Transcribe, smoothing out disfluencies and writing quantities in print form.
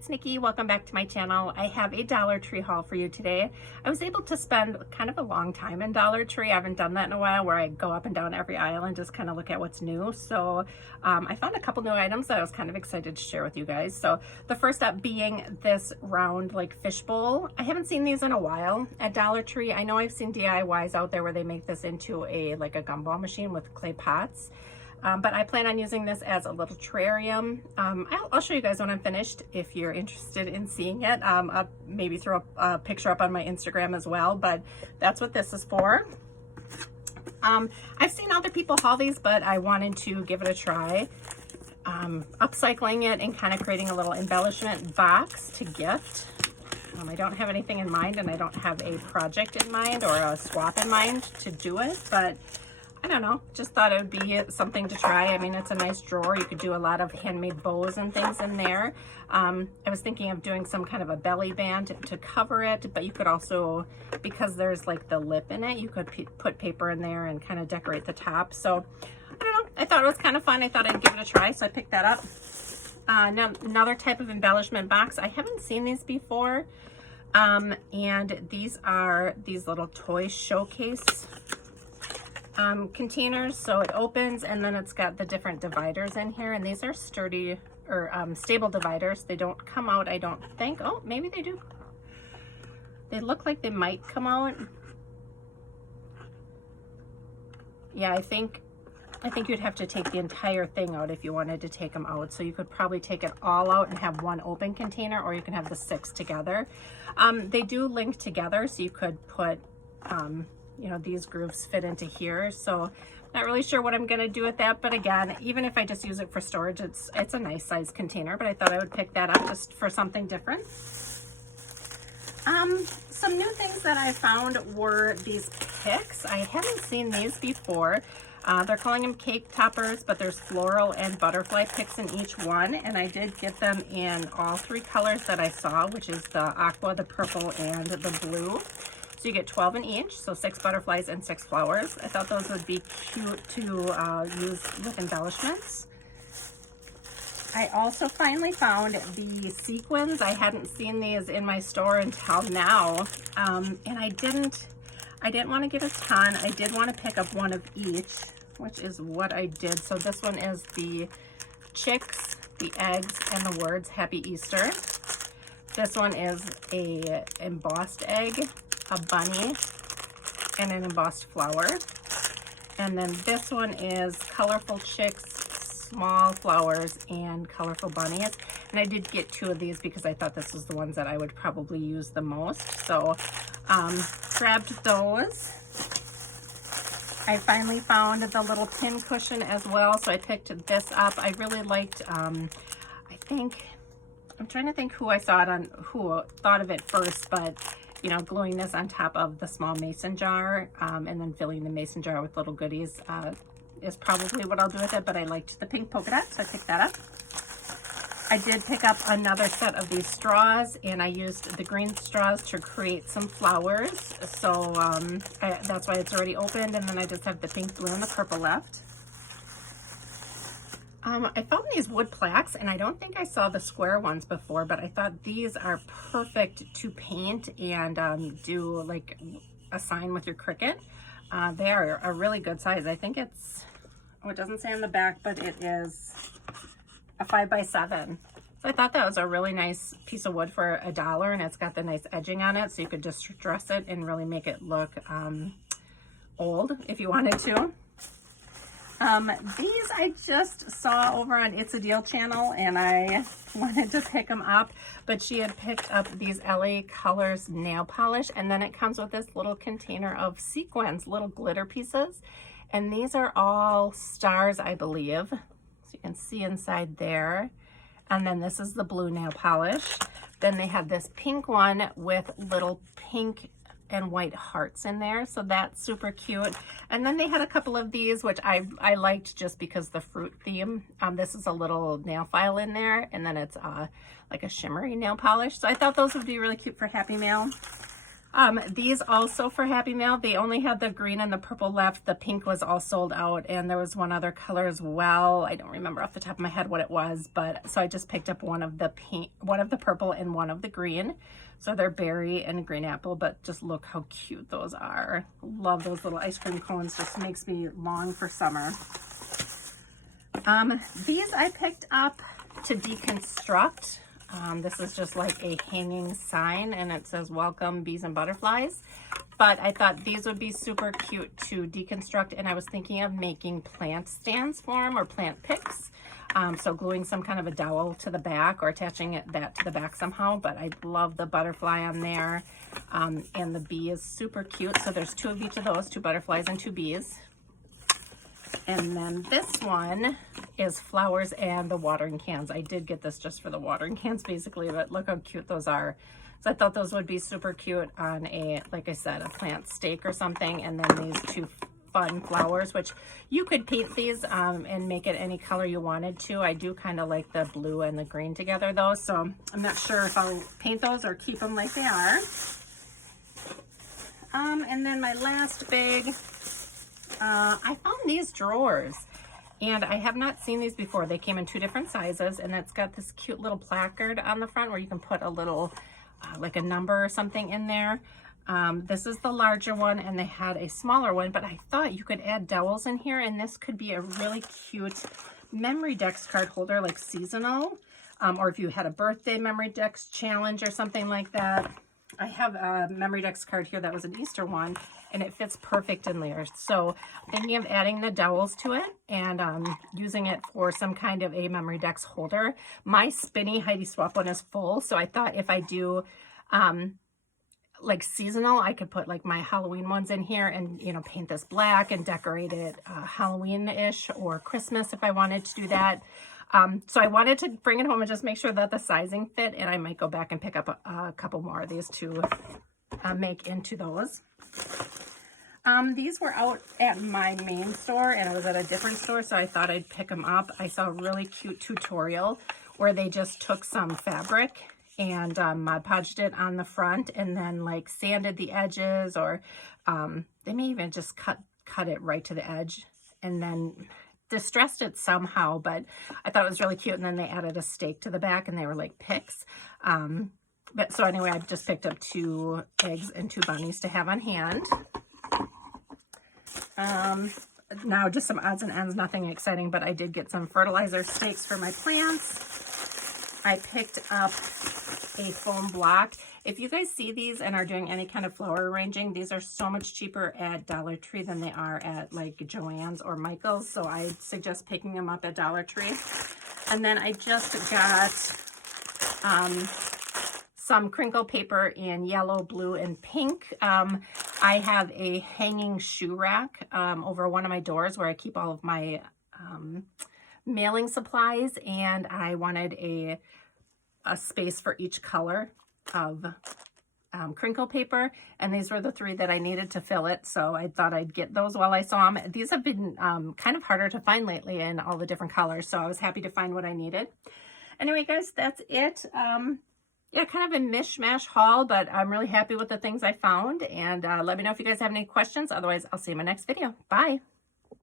it's Nikki. Welcome back to my channel. I have a Dollar Tree haul for you today. I was able to spend kind of a long time in Dollar Tree. I haven't done that in a while, where I go up and down every aisle and just kind of look at what's new. So I found a couple new items that I was kind of excited to share with you guys. So the first up being this round like fish bowl. I haven't seen these in a while at Dollar Tree. I know I've seen DIYs out there where they make this into a gumball machine with clay pots. But I plan on using this as a little terrarium. I'll show you guys when I'm finished if you're interested in seeing it. I'll maybe throw a picture up on my Instagram as well, but that's what this is for. I've seen other people haul these, but I wanted to give it a try. Upcycling it and kind of creating a little embellishment box to gift. I don't have anything in mind, and I don't have a project in mind or a swap in mind to do it, but I don't know, just thought it would be something to try. I mean, it's a nice drawer. You could do a lot of handmade bows and things in there. I was thinking of doing some kind of a belly band to cover it, but you could also, because there's like the lip in it, you could put paper in there and kind of decorate the top. So I don't know, I thought it was kind of fun. I thought I'd give it a try, so I picked that up. Now, another type of embellishment box. I haven't seen these before. And these are these little toy showcase containers. So it opens and then it's got the different dividers in here, and these are sturdy or stable dividers. They don't come out, I don't think. Oh, maybe they do. They look like they might come out. Yeah, I think you'd have to take the entire thing out if you wanted to take them out. So you could probably take it all out and have one open container, or you can have the 6 together. They do link together, so you could put you know, these grooves fit into here. So not really sure what I'm gonna do with that, but again, even if I just use it for storage, it's a nice size container, but I thought I would pick that up just for something different. Some new things that I found were these picks. I haven't seen these before. They're calling them cake toppers, but there's floral and butterfly picks in each one, and I did get them in all 3 colors that I saw, which is the aqua, the purple, and the blue. So you get 12 in each, so 6 butterflies and 6 flowers. I thought those would be cute to use with embellishments. I also finally found the sequins. I hadn't seen these in my store until now, and I didn't want to get a ton. I did want to pick up one of each, which is what I did. So this one is the chicks, the eggs, and the words Happy Easter. This one is a embossed egg, a bunny, and an embossed flower. And then this one is colorful chicks, small flowers, and colorful bunnies. And I did get 2 of these because I thought this was the ones that I would probably use the most. So grabbed those. I finally found the little pin cushion as well, so I picked this up. I really liked, I'm trying to think who I saw it on, who thought of it first, but you know, gluing this on top of the small mason jar and then filling the mason jar with little goodies is probably what I'll do with it, but I liked the pink polka dot, so I picked that up. I did pick up another set of these straws, and I used the green straws to create some flowers. So that's why it's already opened, and then I just have the pink, blue, and the purple left. I found these wood plaques, and I don't think I saw the square ones before, but I thought these are perfect to paint and do like a sign with your Cricut. They are a really good size. I think it's, oh, it doesn't say on the back, but it is a 5x7. So I thought that was a really nice piece of wood for $1, and it's got the nice edging on it, so you could just dress it and really make it look old if you wanted to. These I just saw over on It's a Deal channel, and I wanted to pick them up, but she had picked up these LA Colors nail polish, and then it comes with this little container of sequins, little glitter pieces, and these are all stars, I believe. So you can see inside there. And then this is the blue nail polish. Then they have this pink one with little pink and white hearts in there, so that's super cute. And then they had a couple of these, which I liked just because the fruit theme. This is a little nail file in there, and then it's like a shimmery nail polish. So I thought those would be really cute for Happy Mail. These also for Happy Mail, they only had the green and the purple left. The pink was all sold out, and there was one other color as well. I don't remember off the top of my head what it was, but so I just picked up one of the pink, one of the purple, and one of the green. So they're berry and green apple, but just look how cute those are. Love those little ice cream cones. Just makes me long for summer. These I picked up to deconstruct. This is just like a hanging sign, and it says welcome bees and butterflies, but I thought these would be super cute to deconstruct, and I was thinking of making plant stands for them or plant picks. So gluing some kind of a dowel to the back or attaching that to the back somehow, but I love the butterfly on there, and the bee is super cute. So there's two of each of those, 2 butterflies and 2 bees. And then this one is flowers and the watering cans. I did get this just for the watering cans basically, but look how cute those are. So I thought those would be super cute on a, like I said, a plant stake or something. And then these 2 fun flowers, which you could paint these and make it any color you wanted to. I do kind of like the blue and the green together though, so I'm not sure if I'll paint those or keep them like they are. And then my last big, I found these drawers, and I have not seen these before. They came in 2 different sizes, and it's got this cute little placard on the front where you can put a little, like a number or something in there. This is the larger one, and they had a smaller one, but I thought you could add dowels in here, and this could be a really cute memory dex card holder, like seasonal, or if you had a birthday memory dex challenge or something like that. I have a memory dex card here that was an Easter one, and it fits perfect in there. So I'm thinking of adding the dowels to it and using it for some kind of a memory dex holder. My spinny Heidi Swap one is full, so I thought if I do like seasonal, I could put like my Halloween ones in here and, you know, paint this black and decorate it Halloween-ish or Christmas if I wanted to do that. So I wanted to bring it home and just make sure that the sizing fit, and I might go back and pick up a couple more of these to make into those. These were out at my main store, and I was at a different store, so I thought I'd pick them up. I saw a really cute tutorial where they just took some fabric and Mod Podged it on the front, and then like sanded the edges, or they may even just cut it right to the edge, and then distressed it somehow, but I thought it was really cute. And then they added a stake to the back, and they were like picks. But so anyway, I've just picked up 2 eggs and 2 bunnies to have on hand. Now just some odds and ends, nothing exciting, but I did get some fertilizer stakes for my plants. I picked up a foam block. If you guys see these and are doing any kind of flower arranging, these are so much cheaper at Dollar Tree than they are at like Joann's or Michael's, so I suggest picking them up at Dollar Tree. And then I just got some crinkle paper in yellow, blue, and pink. I have a hanging shoe rack over one of my doors where I keep all of my mailing supplies, and I wanted a space for each color of crinkle paper, and these were the 3 that I needed to fill it, so I thought I'd get those while I saw them. These have been kind of harder to find lately in all the different colors, so I was happy to find what I needed. Anyway, guys, that's it. Yeah, kind of a mishmash haul, but I'm really happy with the things I found, and let me know if you guys have any questions. Otherwise, I'll see you in my next video. Bye.